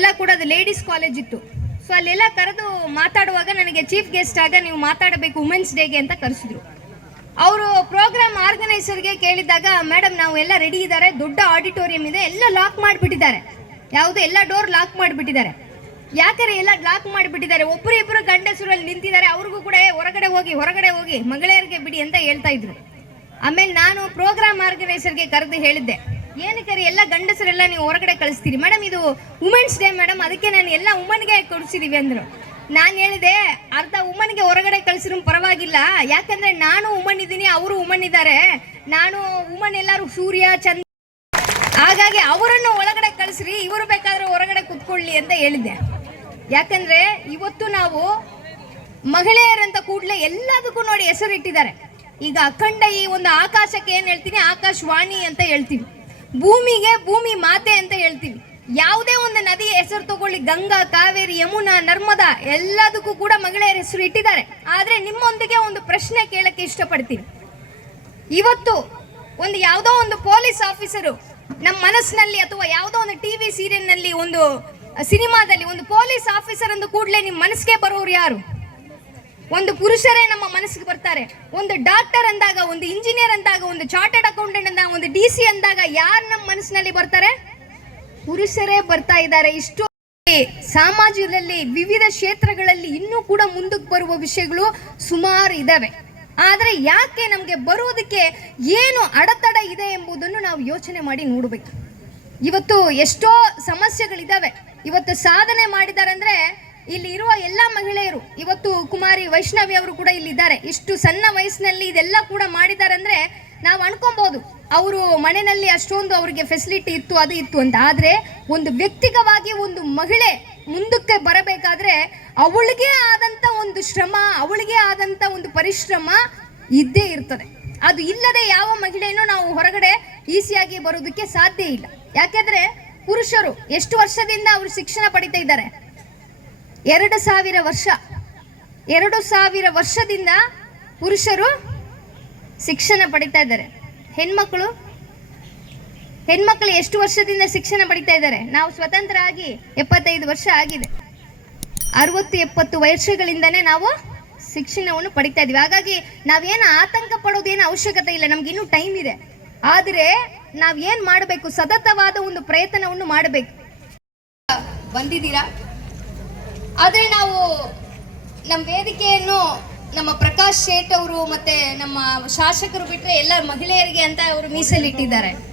ಎಲ್ಲ ಕೂಡ ಅದು ಲೇಡೀಸ್ ಕಾಲೇಜ್ ಇತ್ತು. ಸೊ ಅಲ್ಲೆಲ್ಲ ಕರೆದು ಮಾತಾಡುವಾಗ ನನಗೆ ಚೀಫ್ ಗೆಸ್ಟ್ ಆಗ ನೀವು ಮಾತಾಡಬೇಕು ವುಮೆನ್ಸ್ ಡೇಗೆ ಅಂತ ಕರೆಸಿದ್ರು. ಅವರು ಪ್ರೋಗ್ರಾಮ್ ಆರ್ಗನೈಸರ್ಗೆ ಕೇಳಿದಾಗ ಮೇಡಮ್ ನಾವು ಎಲ್ಲ ರೆಡಿ ಇದ್ದಾರೆ ದೊಡ್ಡ ಆಡಿಟೋರಿಯಂ ಇದೆ, ಎಲ್ಲ ಲಾಕ್ ಮಾಡಿಬಿಟ್ಟಿದ್ದಾರೆ. ಯಾವುದು, ಎಲ್ಲ ಡೋರ್ ಲಾಕ್ ಮಾಡಿಬಿಟ್ಟಿದ್ದಾರೆ. ಯಾಕಂದ್ರೆ ಎಲ್ಲ ಲಾಕ್ ಮಾಡಿಬಿಟ್ಟಿದ್ದಾರೆ? ಒಬ್ಬರು ಇಬ್ಬರು ಗಂಡಸರಲ್ಲಿ ನಿಂತಿದ್ದಾರೆ, ಅವ್ರಿಗೂ ಕೂಡ ಹೊರಗಡೆ ಹೋಗಿ ಹೊರಗಡೆ ಹೋಗಿ, ಮಹಿಳೆಯರಿಗೆ ಬಿಡಿ ಅಂತ ಹೇಳ್ತಾ ಇದ್ರು. ಆಮೇಲೆ ನಾನು ಪ್ರೋಗ್ರಾಮ್ ಆರ್ಗನೈಸರ್ಗೆ ಕರೆದು ಹೇಳಿದ್ದೆ. ಏನಕ್ಕೆ ರೀ? ಎಲ್ಲ ಗಂಡಸರೆಲ್ಲ ನೀವು ಹೊರಗಡೆ ಕಳಿಸ್ತೀರಿ. ಮೇಡಮ್ ಇದು ವುಮೆನ್ಸ್ ಡೇ ಮೇಡಮ್ ಅದಕ್ಕೆ ನಾನು ಎಲ್ಲ ವುಮನ್ಗೆ ಕೊಡಿಸಿದೀವಿ ಅಂದರು. ನಾನು ಹೇಳಿದೆ, ಅರ್ಧ ವುಮನ್ಗೆ ಹೊರಗಡೆ ಕಳಿಸಿದ್ರು ಪರವಾಗಿಲ್ಲ. ಯಾಕಂದ್ರೆ ನಾನು ವುಮನ್ ಇದ್ದೀನಿ, ಅವರು ವುಮನ್ ಇದ್ದಾರೆ. ನಾನು ವುಮನ್ ಎಲ್ಲರೂ ಸೂರ್ಯ, ಚಂದ್ರ. ಹಾಗಾಗಿ ಅವರನ್ನು ಒಳಗಡೆ ಕಳಿಸ್ರಿ, ಇವರು ಬೇಕಾದ್ರೆ ಹೊರಗಡೆ ಕುತ್ಕೊಳ್ಳಿ ಅಂತ ಹೇಳಿದ್ದೆ ಯಾಕಂದ್ರೆ ಇವತ್ತು ನಾವು ಮಹಿಳೆಯರಂತ ಕೂಡಲೇ ಎಲ್ಲದಕ್ಕೂ ನೋಡಿ ಹೆಸರಿಟ್ಟಿದ್ದಾರೆ. ಈಗ ಅಖಂಡ ಈ ಒಂದು ಆಕಾಶಕ್ಕೆ ಏನು ಹೇಳ್ತೀನಿ? ಆಕಾಶವಾಣಿ ಅಂತ ಹೇಳ್ತೀವಿ ಭೂಮಿಗೆ ಭೂಮಿ ಮಾತೆ ಅಂತ ಹೇಳ್ತೀವಿ. ಯಾವುದೇ ಒಂದು ನದಿ ಹೆಸರು ತಗೊಳ್ಳಿ, ಗಂಗಾ, ಕಾವೇರಿ, ಯಮುನಾ, ನರ್ಮದಾ ಎಲ್ಲದಕ್ಕೂ ಕೂಡ ಮಹಿಳೆಯರ ಹೆಸರು ಇಟ್ಟಿದ್ದಾರೆ. ಆದರೆ ನಿಮ್ಮೊಂದಿಗೆ ಒಂದು ಪ್ರಶ್ನೆ ಕೇಳಕ್ಕೆ ಇಷ್ಟಪಡ್ತೀನಿ. ಇವತ್ತು ಒಂದು ಯಾವುದೋ ಒಂದು ಪೊಲೀಸ್ ಆಫೀಸರು ನಮ್ಮ ಮನಸ್ಸಿನಲ್ಲಿ ಅಥವಾ ಯಾವುದೋ ಒಂದು ಟಿವಿ ಸೀರಿಯಲ್ನಲ್ಲಿ ಒಂದು, ಸಿನಿಮಾದಲ್ಲಿ ಒಂದು ಪೊಲೀಸ್ ಆಫೀಸರ್ ಅಂದ ಕೂಡಲೇ ನಿಮ್ಮ ಮನಸ್ಸಿಗೆ ಬರೋರು ಯಾರು? ಒಂದು ಪುರುಷರೇ ನಮ್ಮ ಮನಸ್ಸಿಗೆ ಬರ್ತಾರೆ. ಒಂದು ಡಾಕ್ಟರ್ ಅಂದಾಗ, ಒಂದು ಇಂಜಿನಿಯರ್ ಅಂದಾಗ, ಒಂದು ಚಾರ್ಟೆಡ್ ಅಕೌಂಟೆಂಟ್ ಅಂದಾಗ, ಒಂದು ಡಿ ಸಿ ಅಂದಾಗ ಯಾರು ನಮ್ಮ ಮನಸ್ಸಿನಲ್ಲಿ ಬರ್ತಾರೆ? ಪುರುಷರೇ ಬರ್ತಾ ಇದ್ದಾರೆ. ಇಷ್ಟು ಸಮಾಜದಲ್ಲಿ, ವಿವಿಧ ಕ್ಷೇತ್ರಗಳಲ್ಲಿ ಇನ್ನೂ ಕೂಡ ಮುಂದಕ್ಕೆ ಬರುವ ವಿಷಯಗಳು ಸುಮಾರು ಇದ್ದಾವೆ ಆದರೆ ಯಾಕೆ ನಮಗೆ ಬರೋದಕ್ಕೆ ಏನು ಅಡೆತಡೆ ಇದೆ ಎಂಬುದನ್ನು ನಾವು ಯೋಚನೆ ಮಾಡಿ ನೋಡಬೇಕು. ಇವತ್ತು ಎಷ್ಟೋ ಸಮಸ್ಯೆಗಳಿದ್ದಾವೆ ಇವತ್ತು ಸಾಧನೆ ಮಾಡಿದ್ದಾರೆ ಅಂದ್ರೆ ಇಲ್ಲಿ ಇರುವ ಎಲ್ಲ ಮಹಿಳೆಯರು, ಇವತ್ತು ಕುಮಾರಿ ವೈಷ್ಣವಿ ಅವರು ಕೂಡ ಇಲ್ಲಿದ್ದಾರೆ. ಇಷ್ಟು ಸಣ್ಣ ವಯಸ್ಸಿನಲ್ಲಿ ಇದೆಲ್ಲ ಕೂಡ ಮಾಡಿದ್ದಾರೆ ಅಂದ್ರೆ ನಾವು ಅನ್ಕೊಬಹುದು ಅವರು ಮನೆಯಲ್ಲಿ ಅಷ್ಟೊಂದು ಅವರಿಗೆ ಫೆಸಿಲಿಟಿ ಇತ್ತು, ಅದು ಇತ್ತು ಅಂತ. ಆದ್ರೆ ಒಂದು ವ್ಯಕ್ತಿಗವಾಗಿ ಒಂದು ಮಹಿಳೆ ಮುಂದಕ್ಕೆ ಬರಬೇಕಾದ್ರೆ ಅವಳಿಗೆ ಆದಂತ ಒಂದು ಶ್ರಮ, ಅವಳಿಗೆ ಆದಂತ ಒಂದು ಪರಿಶ್ರಮ ಇದ್ದೇ ಇರ್ತದೆ. ಅದು ಇಲ್ಲದೆ ಯಾವ ಮಹಿಳೆಯನ್ನು ನಾವು ಹೊರಗಡೆ ಈಸಿಯಾಗಿ ಬರೋದಕ್ಕೆ ಸಾಧ್ಯ ಇಲ್ಲ. ಯಾಕೆಂದ್ರೆ ಪುರುಷರು ಎಷ್ಟು ವರ್ಷದಿಂದ ಅವರು ಶಿಕ್ಷಣ ಪಡಿತಾ ಇದ್ದಾರೆ? ಎರಡು ಸಾವಿರ ವರ್ಷ. ಎರಡು ಸಾವಿರ ವರ್ಷದಿಂದ ಪುರುಷರು ಶಿಕ್ಷಣ ಪಡಿತಾ ಇದ್ದಾರೆ. ಹೆಣ್ಮಕ್ಳು ಹೆಣ್ಮಕ್ಳು ಎಷ್ಟು ವರ್ಷದಿಂದ ಶಿಕ್ಷಣ ಪಡಿತಾ ಇದ್ದಾರೆ? ನಾವು ಸ್ವತಂತ್ರ ಆಗಿ ಎಪ್ಪತ್ತೈದು ವರ್ಷ ಆಗಿದೆ. ಅರವತ್ತು, ಎಪ್ಪತ್ತು ವರ್ಷಗಳಿಂದನೇ ನಾವು ಶಿಕ್ಷಣವನ್ನು ಪಡಿತಾ ಇದ್ದೀವಿ. ಹಾಗಾಗಿ ನಾವೇನು ಆತಂಕ ಪಡೋದೇನು ಅವಶ್ಯಕತೆ ಇಲ್ಲ. ನಮ್ಗೆ ಇನ್ನೂ ಟೈಮ್ ಇದೆ. ಆದರೆ ನಾವು ಏನು ಮಾಡಬೇಕು? ಸತತವಾದ ಒಂದು ಪ್ರಯತ್ನವನ್ನು ಮಾಡಬೇಕು. ಬಂದಿದ್ದೀರಾ? ಆದ್ರೆ ನಾವು ನಮ್ಮ ವೇದಿಕೆಯನ್ನು ನಮ್ಮ ಪ್ರಕಾಶ್ ಶೇಟ್ ಅವರು ಮತ್ತೆ ನಮ್ಮ ಶಾಸಕರು ಬಿಟ್ಟರೆ ಎಲ್ಲ ಮಹಿಳೆಯರಿಗೆ ಅಂತ ಅವರು ಮೀಸಲಿಟ್ಟಿದ್ದಾರೆ.